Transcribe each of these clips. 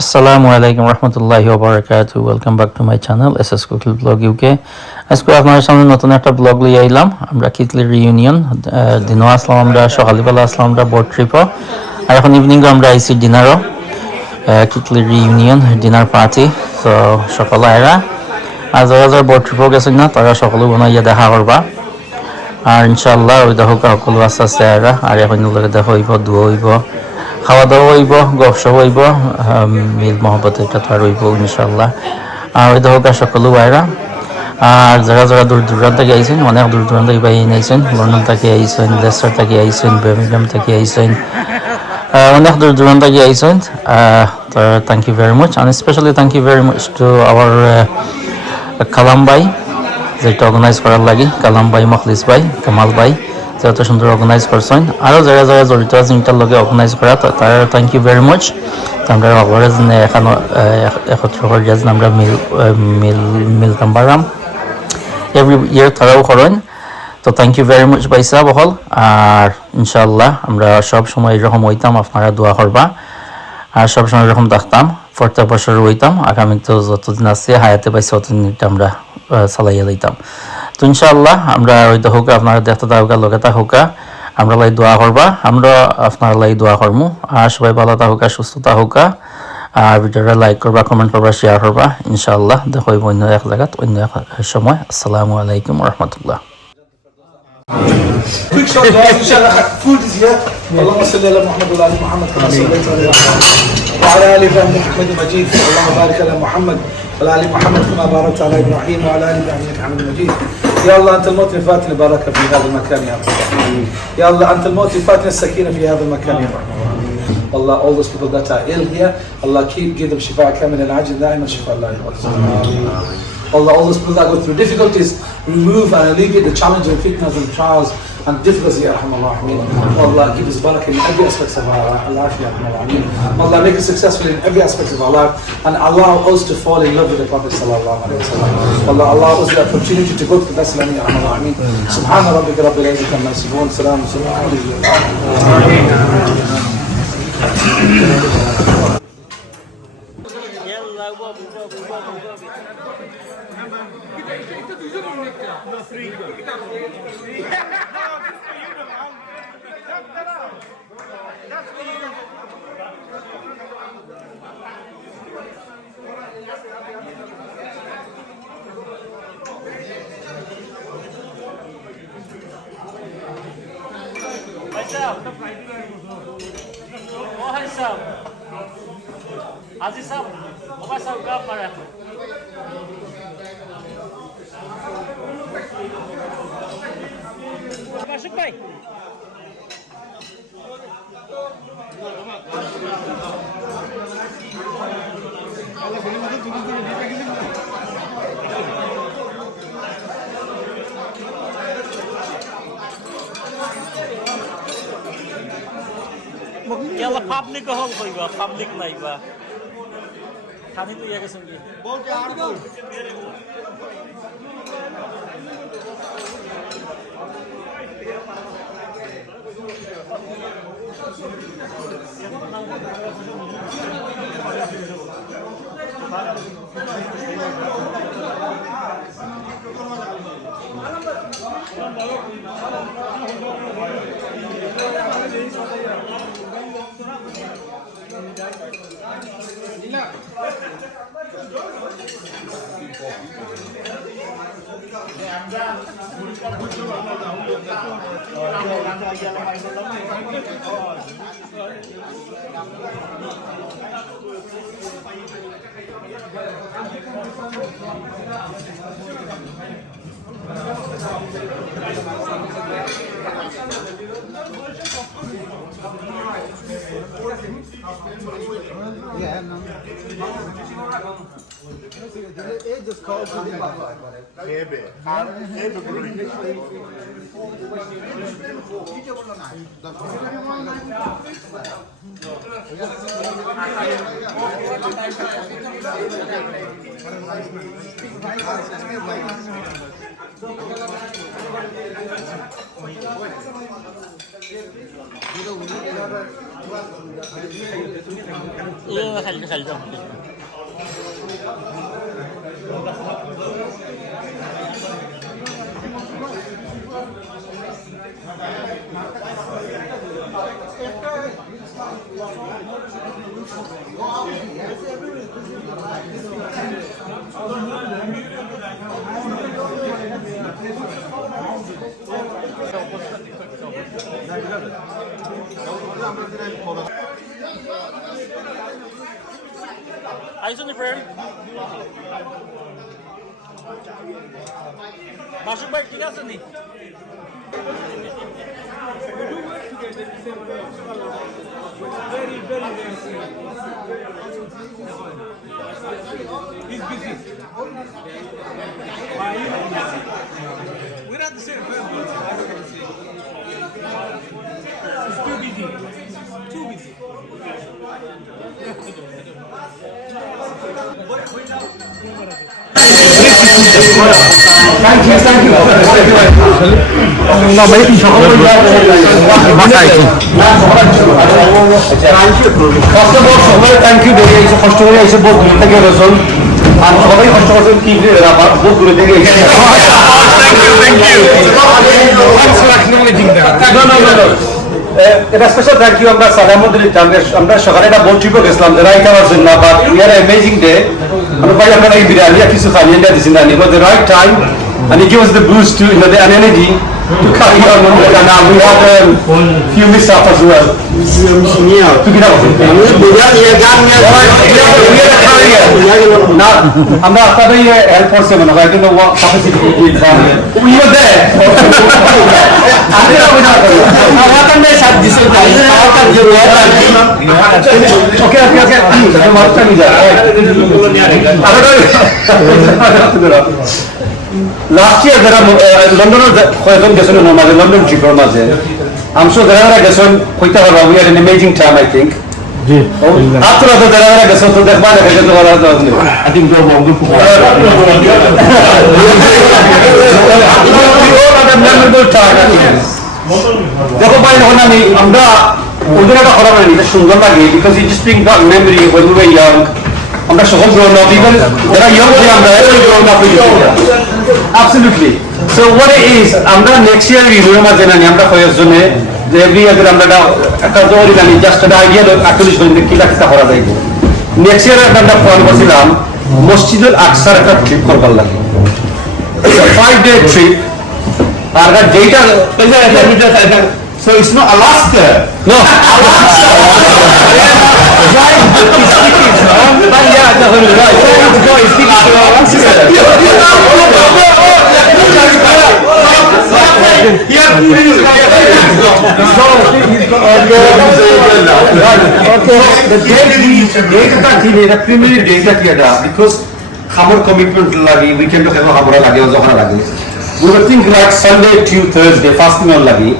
আসসালামু আলাইকুম রহমতুল্লাহি ওয়া বারাকাতুহু। Welcome back to my channel SS cooking blog UK. আজকে আপনাদের সামনে নতুন একটা ব্লগ লিয়ে আইলাম। আমরা কিতলি রিউনিয়ন দিনও আসলাম, আমরা সকালবেলা আসলাম আমরা বোট ট্রিপও, আর এখন ইভিনিংও আমরা আইসি ডিনারও। কিতলি রিউনিয়ন ডিনার পার্টি। তো সকালে এরা আর যারা যারা বোট ট্রিপও গেছেন না তারা সকলে বনাইয়া দেখা করবা। আর ইনশাআল্লাহ ওই দেখো সকলো আস্তে আস্তে এরা আর এখন দেখা হইব, ধুয়া হইব, খাওয়া দাওয়া হইব, গপসপ হইব, মিল মহব্বতের কথা রইব ইনশাল্লাহ। আর ওই দহকা সকলো বাইরা। আর যারা যারা দূর দূরান্ত থেকে আইছেন, অনেক দূর দূরান্ত থেকে আইছেন, লন্ডন থেকে আইছেন, লেস্টার থেকে আইছেন, বার্মিংহাম থেকে আইছেন, অনেক দূর দূরান্ত থেকে আইছেন। Thank you very much, and especially thank you very much to our Kalam ভাই, যেটা অর্গানাইজ করার লাগে, কালাম ভাই, মখলিস ভাই, কামাল ভাই, যত সুন্দর অর্গানাইজ করছেন। আরও যারা যারা জড়িত আছেন এটার লগে অর্গানাইজ করা, তার থ্যাংক ইউ ভেরি মাচ। আমরা অগরে এখানে একত্র করে যাচ্ছেন, আমরা মিলতাম পারাম এভরি ইয়ার তারাও করেন। তো থ্যাংক ইউ ভেরি মাচ ভাই সাহেব হল। আর ইনশাআল্লাহ আমরা সব সময় এরকম হইতাম, আপনারা দোয়া করবা, আর সবসময় এরকম দেখতাম, প্রত্যেক বছর হইতাম। আগামীতে যতদিন আছে হায়াতে পাইছে ততদিন আমরা চালাইয়া দিতাম। তো ইনশাআল্লাহ আমরা ওই হোকা আপনারা দেখতে থাকা লগে থাকা, আমরা লাই দোয়া করবা, আমরা আপনারা লাই দোয়া করমু। আর সবাই ভালো থাকা, সুস্থতা হোকা, আর ভিডিওটা লাইক করবা, কমেন্ট করবা, শেয়ার করবা। ইনশাআল্লাহ দেখো অন্য এক জায়গাত অন্য এক সময়। আসসালামু আলাইকুম রহমতুল্লাহ। Quick shot, guys. Inshallah, food is here. اللهم صل على محمد وعلى ال محمد كما صليت على ابراهيم وعلى ال ابراهيم انك حميد مجيد. اللهم بارك على محمد وعلى ال محمد كما باركت على ابراهيم وعلى ال ابراهيم انك حميد مجيد. يا الله انت الموت فاتنا البركه في هذا المكان يا رب العالمين. يا الله انت الموت فاتنا السكينه في هذا المكان يا رب العالمين. Allah, all those people that are ill here, Allah give them shifa kamil and ajil da'ima shifa Allah. Allah, all those people that go through difficulties, remove and alleviate the challenges and fitnas and trials and difficulties, Ya Rahman Rahim. Allah, give us barakah in every aspect of our life, Ya Rahman Rahim. Allah, make us successful in every aspect of our life, and allow us to fall in love with the Prophet Sallallahu Alaihi Wasallam. Allah, allow us the opportunity to go to the best land, Ya Rahman Rahim. Subhana rabbika rabbil izzati amma yasifun, salamun Aziz साहब, मोबाइल साहब कहाँ पर है? माशुक भाई। याला पब्लिक हो कोई बा, पब्लिक नहीं बा। खानी तो ये किस्म की। बोल के आड़ बोल। Yeah, no. It just calls me. Maybe. খালি আইসো নি ফ্রেন্ড মাসুক ভাই ঠিক আছে নি He's busy. We're not the same firm, but it's too busy. Too busy. Thank you. No, maybe thank you very much. কষ্ট করে এসে বহুত দূর থেকে রসুন আর সবাই কষ্ট করছেন কি বহুত দূর থেকে এসে এটা স্পেশাল থ্যাংক ইউ আমরা সালামুদ্দিন আমরা সকালে একটা বোট ট্রিপে গেছিলাম রাইট আওয়ার জন্য but we are amazing day আমরা ভাই আমরা এই বিরিয়ানি কিছু খালি ইন্ডিয়া দিছি না নিব the right time and it gives us the boost to the energy to carry on and we have few mishap as well to get out আমরা আপনাদের হেল্প করছি মনে হয় কিন্তু capacity we were there okay last year যারা লন্ডনের কয়েকজন গেছেন মাঝে লন্ডন ট্রিপের মাঝে I'm sure যারা গেছেন হইতে পারবো we had an amazing time I think জি আপনারা তো যারা গেছেন তো দেখবা না গেছে তো ভালো আছে I think go on group দেখো ভাই যখন আমরা ওদের একটা খরা মানে সুন্দর লাগে because it just brings back memory when we were young আমরা সকল grown up even যারা young ছিল আমরা every grown up absolutely so what it is আমরা next year রিভিউ মাঝে জানি আমরা কয়েকজনে যে এভরি ইয়ার আমরা একটা জরুরি জানি জাস্ট একটা আইডিয়া অ্যাকচুয়ালি শুনতে কি লাগতে করা যাইব নেক্সট ইয়ার আমরা প্ল্যান করছিলাম মসজিদুল আকসার একটা ট্রিপ করবার লাগে 5-day ট্রিপ আর যেটা so it's not Alaska no Alaska right but yeah definitely right because our commitment lagi weekend to hamara lagi ozokana lagi we were thinking like Sunday to Thursday fasting on lagi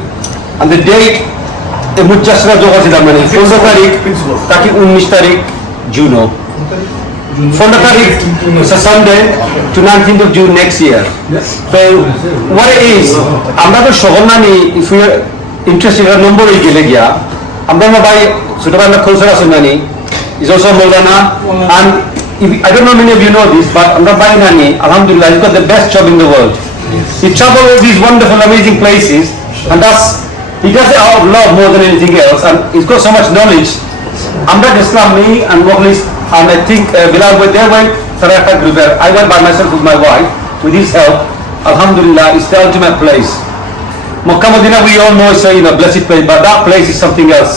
and the date the mujasra joga sila mane 15 tarik taki 19 tarik June 15 tarik is a Sunday to 19th of June next year so what it is আমরা তো সগনানি if we are interested in number এই গেলে গিয়া আমরা ভাই ছোটবেলা খোঁজা আছে নানি is also Maulana and if, I don't know many of you know this but আমরা ভাই নানি alhamdulillah he's got the best job in the world he travels all these wonderful amazing places and that's he does it out of love more than anything else and he's got so much knowledge আমরা Islam me and Mughlis and I think Bilal were there when Saraka group I went by myself with my wife with his help alhamdulillah it's the ultimate place Makkah Medina we all know it's a blessed place but that place is something else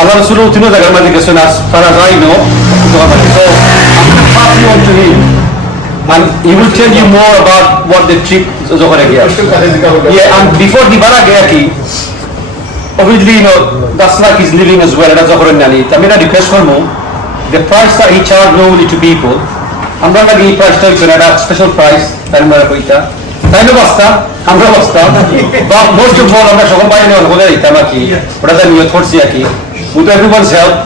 Allah Rasulullah tino jagar madhe gechen as far as I know so I'm going to pass you on to him and he will tell you more about what the trip is over here yeah and before the bara gaya ki obviously that's like his living as well that's over nani tamira request for more the price that he charged normally to people আমরা লাগি এই প্রাইসটা হইছে না special price তাই আমরা কইতা তাই না বাস্তা আমরা বাস্তা বা মোস্ট অফ অল আমরা সকল বাইরে বলে দিতাম কি ওটা জানি নিয়ত করছি কি উইথ এভরিওয়ানস হেল্প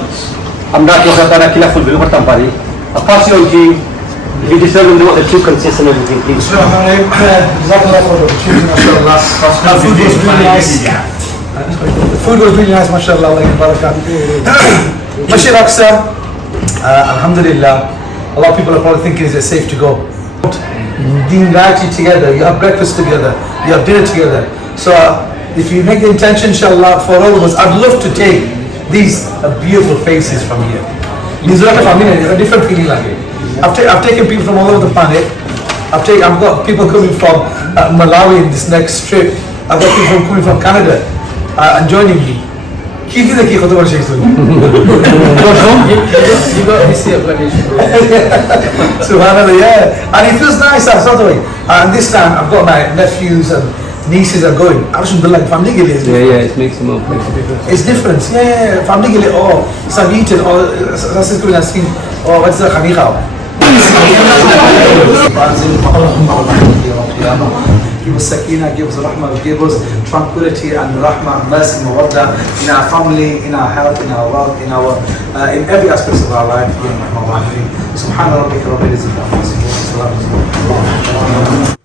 আমরা কি তারা কিলা ফুলফিল করতাম পারি ফার্স্ট কি if you deserve to know the true consistent everything please food was really nice mashallah like barakah Masjid Aqsa, alhamdulillah, a lot of people are probably thinking, is it safe to go? The united together, you have breakfast together, you have dinner together. So if you make the intention, inshallah, for all of us, I'd love to take these beautiful faces from here. These are a different feeling like it. I've taken people from all over the planet. I've got people coming from Malawi in this next trip. I've got people coming from Canada and joining me. You got this here, Subhanallah, yeah. And it feels nice, that's not the way. And this time I've got my nephews and nieces are going. Alhamdulillah, family ke liye. Yeah, it makes more difference. It's different. Yeah. Family ke liye, oh, some eaten, or that's is going to see, oh, what's the khaniqa? Give us sakina, give us rahmah, give us tranquility and rahmah, mercy, mawadda in our family, in our health, in our wealth, in every aspect of our life. Subhana rabbika rabbil izzati amma yasifun.